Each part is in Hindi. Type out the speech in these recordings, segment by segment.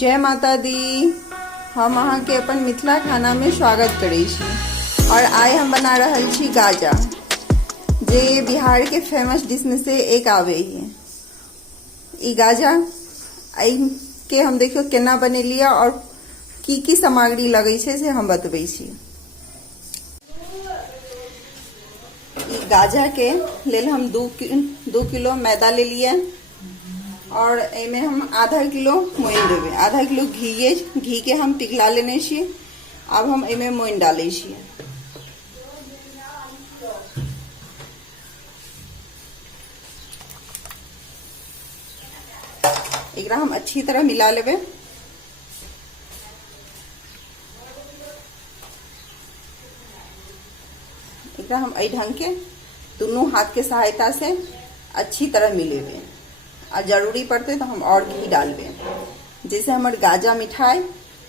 जय माता दी। हम अहाँ के अपन मिथिला खाना में स्वागत करै छी। और आइ हम बना रहल छी गाजा, जे बिहार के फेमस डिश में से एक आवे है। ई गाजा के हम देखियो केना बनेलिए और की सामग्री लगे छे से हम बतबै छी। ई गाजा के लेल हम 2 किलो मैदा ले लिए और एमे हम आधा किलो मोइन देवे। आधा किलो घी के हम पिघला लेने छी। अब हम एमे मोइन डाले छी। एकरा हम अच्छी तरह मिला लेवे। एकरा हम एहि ढंग के दोनों हाथ के सहायता से अच्छी तरह मिलेवे। और जरूरी पड़ते तो हम और घी डालबे, जैसे हमारे गाजा मिठाई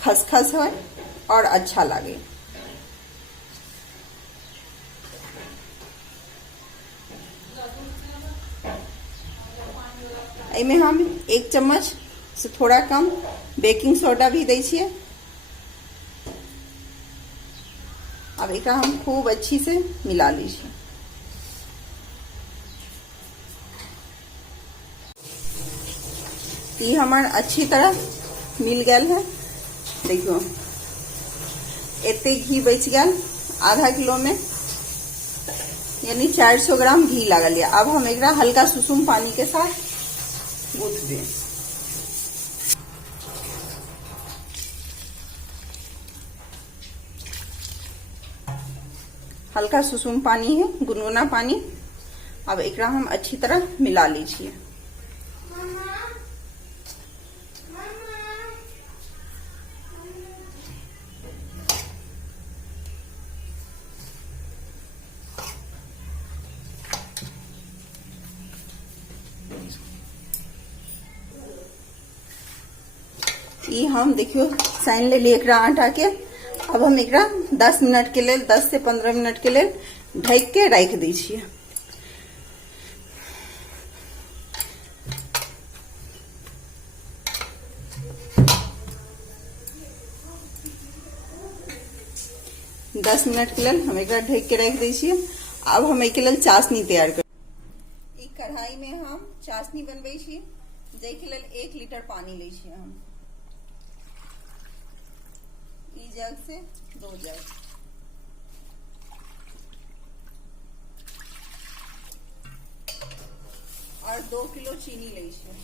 खसखस हो और अच्छा लगे। इमे हम 1 चम्मच से थोड़ा कम बेकिंग सोडा भी दे छिए। अब एक हम खूब अच्छी से मिला लीजिए। ये हमार अच्छी तरह मिल गया है। देखियो एते घी बच गया आधा किलो में, यानी 400 ग्राम घी लागल है। अब हम एकरा हल्का सुसुम पानी के साथ गूंथ दें। हल्का सुसुम पानी है, गुनगुना पानी। अब एकरा हम अच्छी तरह मिला लीजिए। ये हम देखियो साइन ले लिए एकरा आटा के। अब हम एकरा 10 मिनट के लिए, 10 से 15 मिनट के लिए ढक के रख दी छिए। दस मिनट के लिए हम एकरा ढक के रख दी छिए। अब हम एक लेल चाशनी तैयार कर। एक कढ़ाई में हम चाशनी बनबै छी, जै के लेल 1 लीटर पानी ले छिए हम। ई जग से 2 जग। और 2 किलो चीनी ले छिए।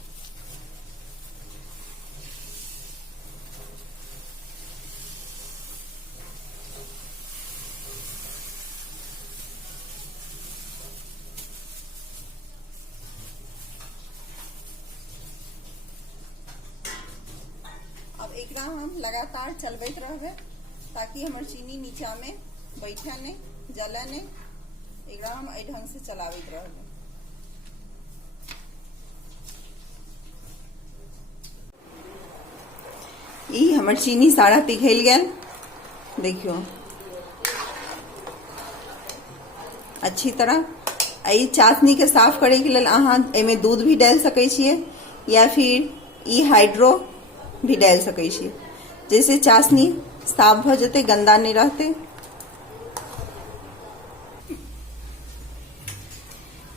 अब एकरा हम लगातार चलबैत रहबे, ताकि हमर चीनी नीचा में बैठे नहीं, जले नहीं। एकरा हम एहि ढंग से चलाबैत रहबे। ई हमर चीनी सारा पिघल गया। देखियो अच्छी तरह। ई चाशनी के साफ करे के लेल अहाँ एमे दूध भी डाल सकै छिए, या फिर ई हाइड्रो भी डाल सकै छिए, जैसे चाशनी साफ भ जते, गंदा नहीं रहते।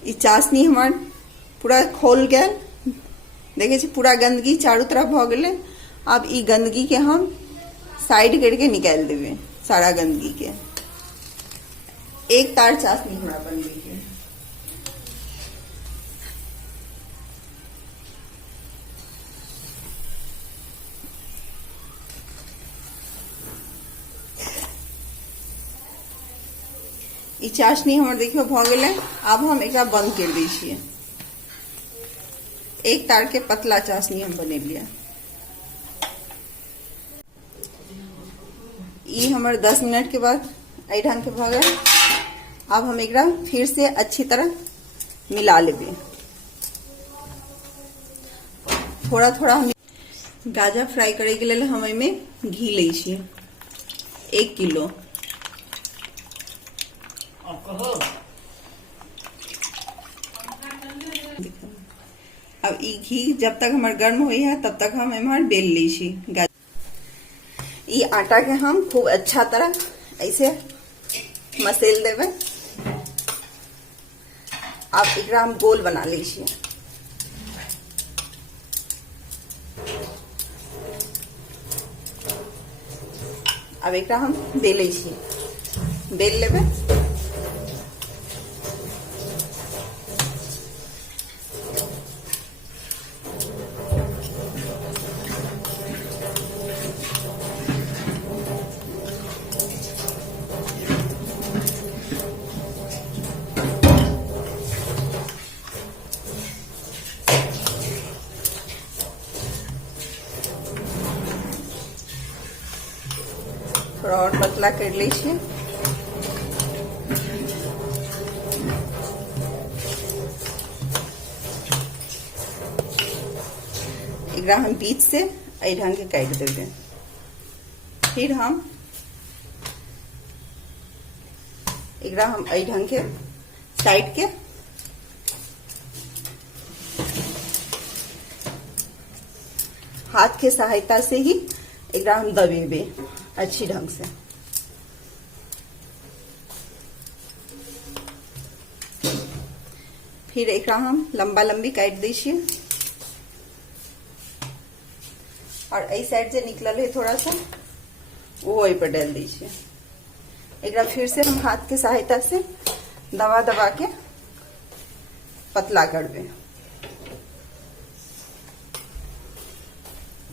ई चाशनी हमार पूरा खोल गया। देखे छी पूरा गंदगी चारों तरफ भ गए। अब ई गंदगी के हम साइड करके निकाल देवे, सारा गंदगी के। एक तार चाशनी हमारा बन गई है। ई चाशनी हमर देखियो भ गेलै। अब हम एकरा बंद कर दै छिए। एक तार के पतला चाशनी हम बनेलिए। ई हमर 10 मिनट के बाद एहि ढंग के भ गए। अब हम एकरा फिर से अच्छी तरह मिला लेबे। थोड़ा थोड़ा हम गाजा फ्राई करे के लेल हम एमे घी ले छिए 1 किलो। अब ई घी जब तक हमार गर्म हुई है तब तक हम हमार बेल ली छी। ई आटा के हम खूब अच्छा तरह ऐसे मसेल देवे। अब एकरा हम गोल बना ली छी। अब एकरा हम बेले छी, बेल लेवे। थोड़ा और पतला कर लीजिए। एकरा हम बीच से एहि ढंग के काट देंगे। फिर हम एकरा हम एहि ढंग के साइड के हाथ के सहायता से ही एकरा हम दबेबे अच्छी ढंग से। फिर एकरा हम लंबा लंबी काट दीजिए और इस साइड से निकलल है थोड़ा सा वो वही पर डाल दीजिए। एकरा फिर से हम हाथ के सहायता से दबा दबा के पतला कर दें।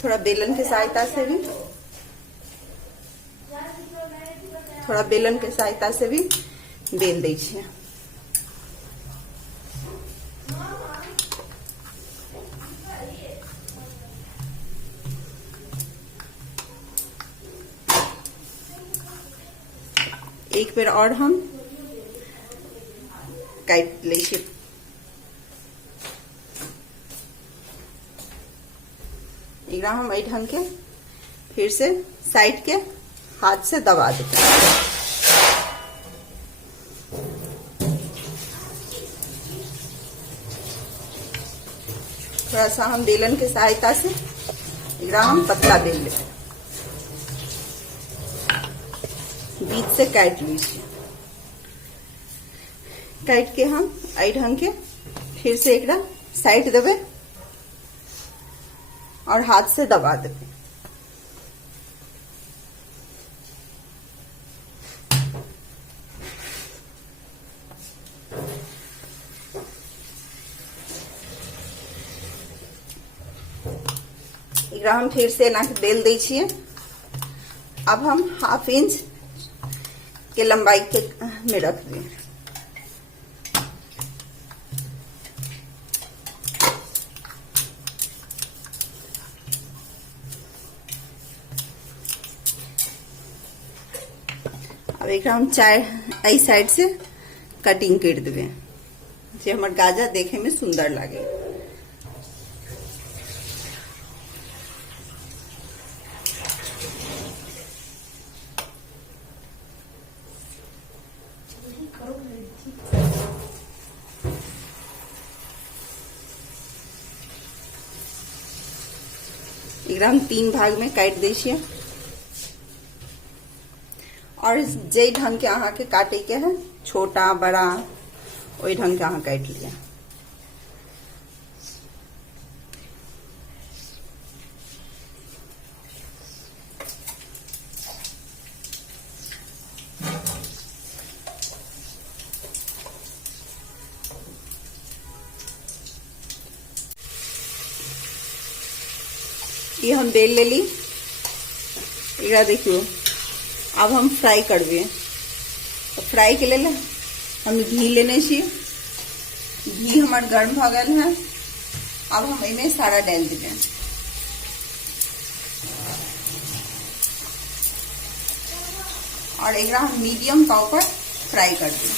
थोड़ा बेलन के सहायता से भी बेल दीजिए। एक बेर और हम काट लीजिए। एकरा हम एहि ढंग के फिर से साइड के हाथ से दबा देते हैं। थोड़ा सा हम बेलन के सहायता से एकरा हम पतला बेल लेते हैं। बीच से काट लीजिए। काट के हम एहि ढंग के फिर से एकरा साइड देवे और हाथ से दबा देवे। एकरा हम फिर से एना के बेल दै छियै। अब हम 1/2 इंच के लंबाई के में रख दें। अब एकरा हम एहि साइड से कटिंग कर देवे जे हमर गाजा देखे में सुंदर लागे। एकरा हम 3 भाग में काट दीजिए और जे ढंग के अहाँ के काटे के है छोटा बड़ा वही ढंग के अहाँ काट लिया। ये हम बेल ले ली। एकरा देखियो अब हम फ्राई करबे। तो फ्राई के लिए हम घी लेने छी। घी हमार गर्म भ गल है। अब हम इमे सारा डाल देबे और एकरा हम मीडियम ताव पर फ्राई कर दें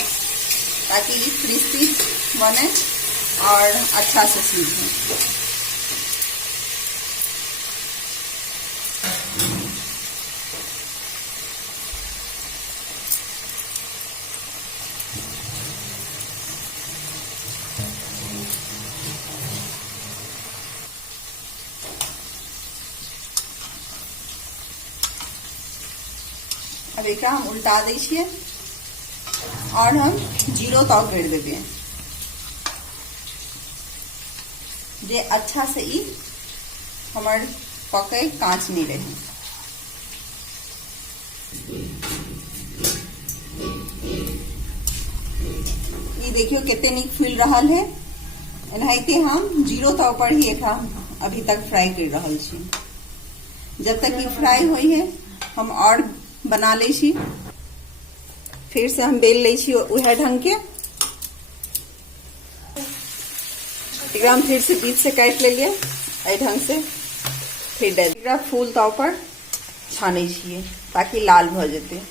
ताकि ये क्रिस्पी बने और अच्छा से सीखे। अब एक हम उल्टा दै छियै और हम जीरो तक कर देबै जे अच्छा से ई हमर पकै कांच नहीं रहे। ये देखियो कितने नीक फूल रहा है। एनाहिते हम जीरो तव पर ही एक अभी तक फ्राई कर रहल छी। जब तक ये फ्राई होई है हम और बना ले छी। फिर से हम बेल ले छी उहे ढंग के। एकरा हम फिर से बीच से काट ले लिए एहि ढंग से। फिर एकरा फूल तव पर छानै छियै ताकि लाल भ जेतै।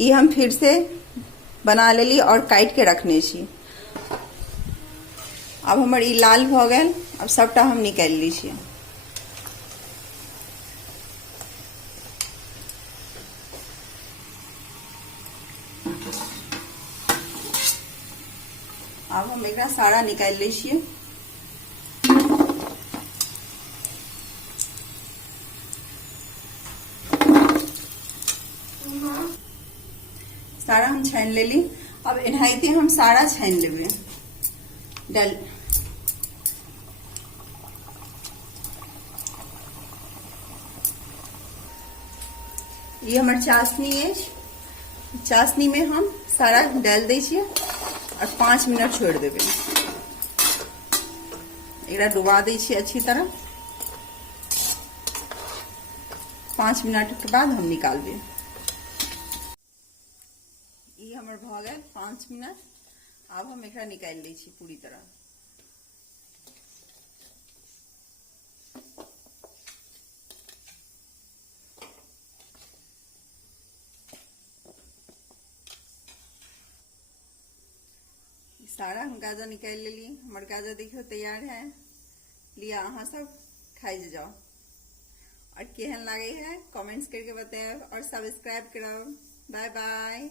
ये हम फिर से बना लेली और काट के रखने छी। अब हमर ई लाल भ गेल। अब सबटा हम निकाल ली छी। अब हम एकरा सारा निकाल ली छियै। सारा हम छान लेली। अब एनाहिते हम सारा छान लेबै। डाल ये हमर चाशनी है। चाशनी में हम सारा डाल दै छियै और 5 मिनट छोड़ देबै। एकरा डुबा दै छियै अच्छी तरह। 5 मिनट के बाद हम निकालबै। ये हमर भ गेल 5 मिनट। अब हम एकरा निकाल लै छी पूरी तरह। सारा हम गाजर निकाल लेली। हमर गाजर देखियो तैयार है। लिया अहाँ सब खाई जाओ और केहन लागे है कमेंट्स करके बताएब और सब्सक्राइब करब। Bye bye.